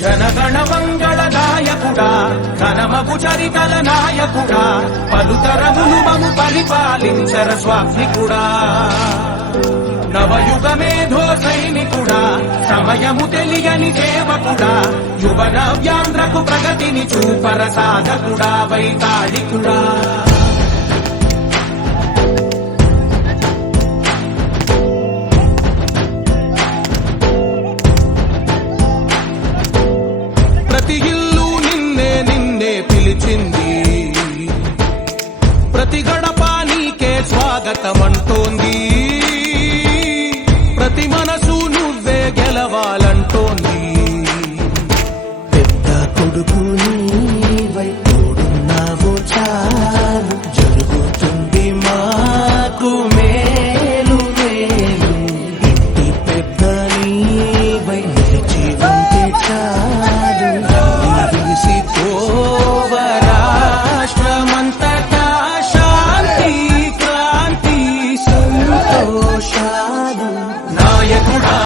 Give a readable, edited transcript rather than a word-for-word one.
జనగణ మంగళ నాయకుడా ఘనమగు చరితల నాయకుడా పలుతరములు మము పరిపాలించర స్వామికుడా నవయుగ మేధో సైనికుడా సమయము తెలియని సేవకుడా యువ నవ్యాంధ్రకు ప్రగతిని చూపర సాధకుడా వైతాళికుడా ప్రతి ఇల్లు నిన్నే నిన్నే పిలిచింది ప్రతి గడప నీకే స్వాగతమంటోంది ప్రతి మనసు నువ్వే గెలవాలంటోంది పెద్ద కొడుకు